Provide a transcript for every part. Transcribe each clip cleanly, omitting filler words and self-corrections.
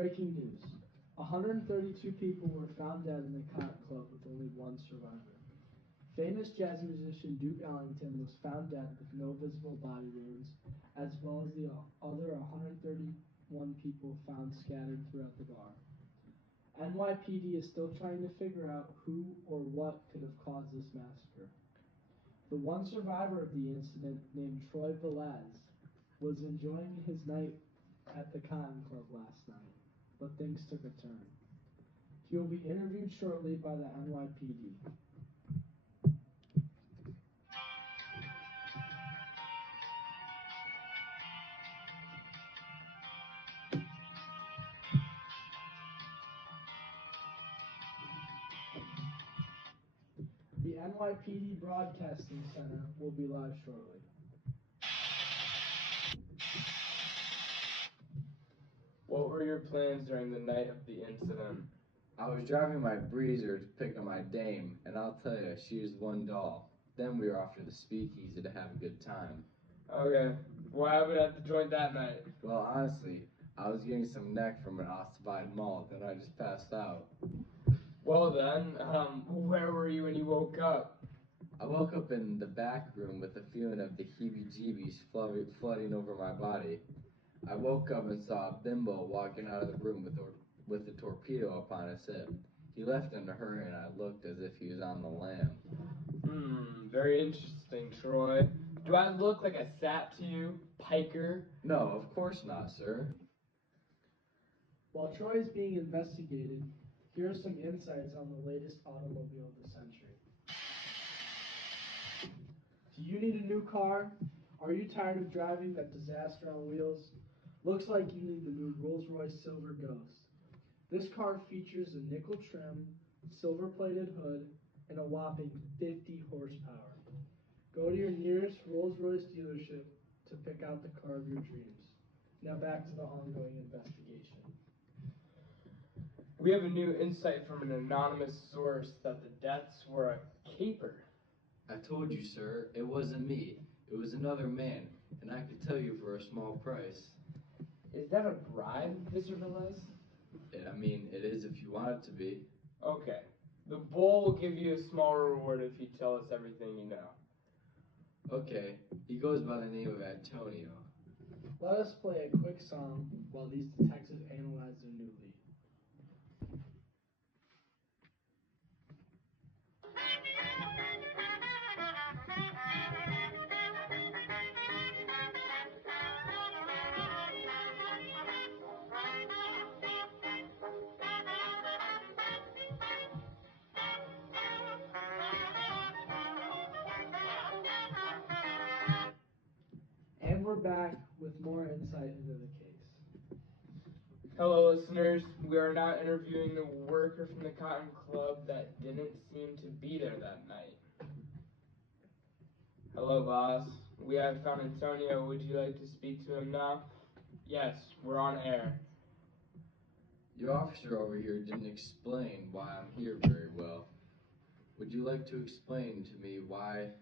Breaking news. 132 people were found dead in the Cotton Club with only one survivor. Famous jazz musician Duke Ellington was found dead with no visible body wounds, as well as the other 131 people found scattered throughout the bar. NYPD is still trying to figure out who or what could have caused this massacre. The one survivor of the incident, named Troy Velez, was enjoying his night at the Cotton Club last night, but things took a turn. He will be interviewed shortly by the NYPD. The NYPD Broadcasting Center will be live shortly. What were your plans during the night of the incident? I was driving my Breezer to pick up my dame, and I'll tell you, she was one doll. Then we were off to the speakeasy to have a good time. Okay, what happened at the joint that night? Well, honestly, I was getting some neck from an ossified malt, and I just passed out. Well then, where were you when you woke up? I woke up in the back room with a feeling of the heebie-jeebies flooding over my body. I woke up and saw a bimbo walking out of the room with a torpedo upon his hip. He left in a hurry, and I looked as if he was on the lam. Very interesting, Troy. Do I look like a sap to you, piker? No, of course not, sir. While Troy is being investigated, here are some insights on the latest automobile of the century. Do you need a new car? Are you tired of driving that disaster on wheels? Looks like you need the new Rolls-Royce Silver Ghost. This car features a nickel trim, silver-plated hood, and a whopping 50 horsepower. Go to your nearest Rolls-Royce dealership to pick out the car of your dreams. Now back to the ongoing investigation. We have a new insight from an anonymous source that the deaths were a caper. I told you, sir, it wasn't me. It was another man, and I could tell you for a small price. Is that a bribe, Mr. Velez? I mean, it is if you want it to be. Okay. The bull will give you a small reward if you tell us everything you know. Okay, he goes by the name of Antonio. Let us play a quick song while these detectives analyze their new lead. And we're back with more insight into the case. Hello, listeners. We are now interviewing the worker from the Cotton Club that didn't seem to be there that night. Hello, boss. We have found Antonio. Would you like to speak to him now? Yes, we're on air. Your officer over here didn't explain why I'm here very well. Would you like to explain to me why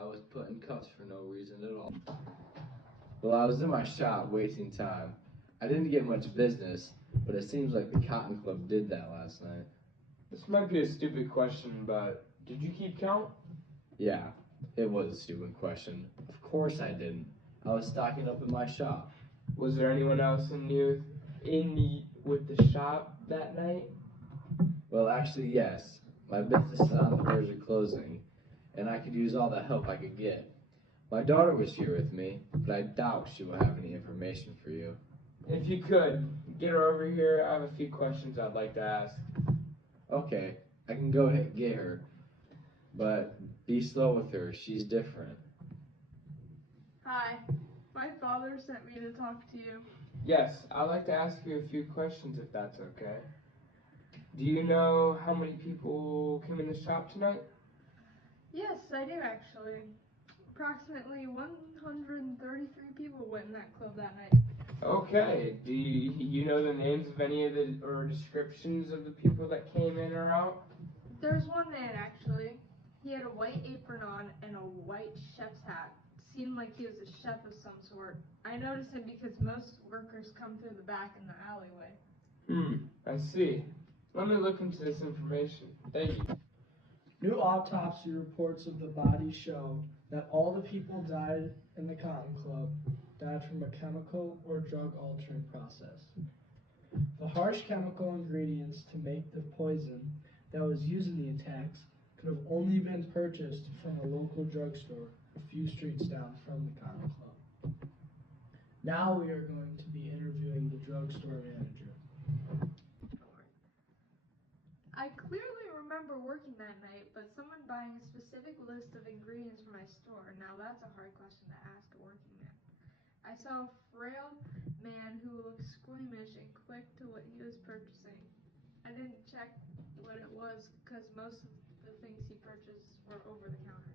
I was put in cuffs for no reason at all? Well, I was in my shop wasting time. I didn't get much business, but it seems like the Cotton Club did that last night. This might be a stupid question, but did you keep count? Yeah, it was a stupid question. Of course I didn't. I was stocking up in my shop. Was there anyone else with the shop that night? Well, actually, yes. My business is on the verge of closing, and I could use all the help I could get. My daughter was here with me, but I doubt she will have any information for you. If you could, get her over here. I have a few questions I'd like to ask. Okay, I can go ahead and get her, but be slow with her. She's different. Hi, my father sent me to talk to you. Yes, I'd like to ask you a few questions if that's okay. Do you know how many people came in the shop tonight? Yes, I do actually. Approximately 133 people went in that club that night. Okay. Do you know the names of any of the or descriptions of the people that came in or out? There's one man actually. He had a white apron on and a white chef's hat. Seemed like he was a chef of some sort. I noticed him because most workers come through the back in the alleyway. I see. Let me look into this information. Thank you. New autopsy reports of the body show that all the people died in the Cotton Club died from a chemical or drug altering process. The harsh chemical ingredients to make the poison that was used in the attacks could have only been purchased from a local drugstore a few streets down from the Cotton Club. Now we are going to be interviewing the drugstore manager. I clearly remember working that night, but someone buying a specific list of ingredients for my store, now that's a hard question to ask a working man. I saw a frail man who looked squeamish and clicked to what he was purchasing. I didn't check what it was because most of the things he purchased were over the counter.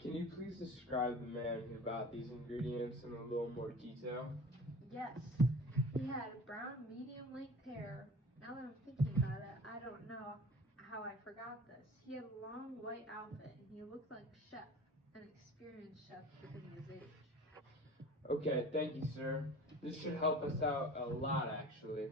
Can you please describe the man who bought these ingredients in a little more detail? Yes, he had brown medium length hair. Now that I'm thinking about it, I don't know how I forgot this. He had a long white outfit and he looked like a chef, an experienced chef because of his age. Okay, thank you, sir. This should help us out a lot, actually.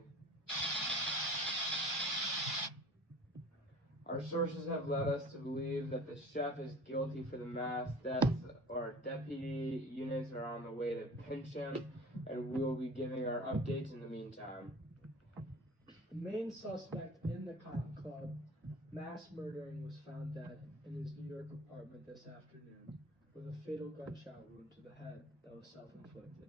Our sources have led us to believe that the chef is guilty for the mass deaths. Our deputy units are on the way to pinch him, and we will be giving our updates in the meantime. The main suspect in the Cotton Club mass murdering was found dead in his New York apartment this afternoon with a fatal gunshot wound to the head that was self-inflicted.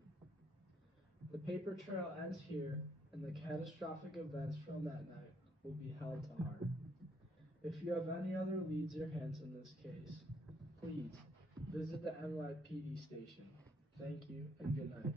The paper trail ends here, and the catastrophic events from that night will be held to heart. If you have any other leads or hints in this case, please visit the NYPD station. Thank you and good night.